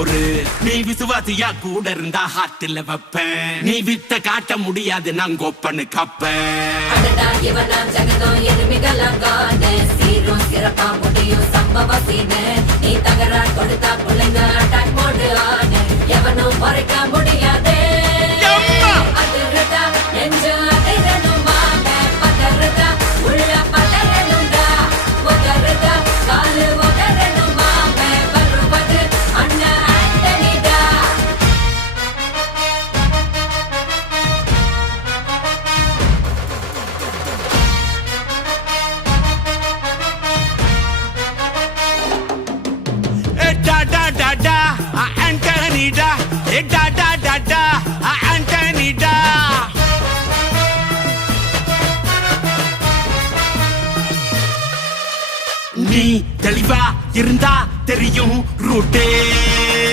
பொறு. நீ விசுவாசியா கூட இருந்தா ஹார்ட்ல வைப்பேன். நீ வித்த காட்ட முடியாது நான் கோப்பனு கப்பேன். நீ தகரா கொடுத்தா பிள்ளைங்க அட்டாக் மோடு ஆனு எவனும் மறைக்க முடியாதே. அதிருதா நெஞ்சு அதிரணுமா பதறுதா உள்ள பதறணுண்டா உதறுதா காலு உதறணுமா வருவது அண்ணன் ஆண்டனிடா. ஆண்டனிடா ஆண்டனிடா. நீ தெளிவா இருந்தா தெரியும் ரூட்டே.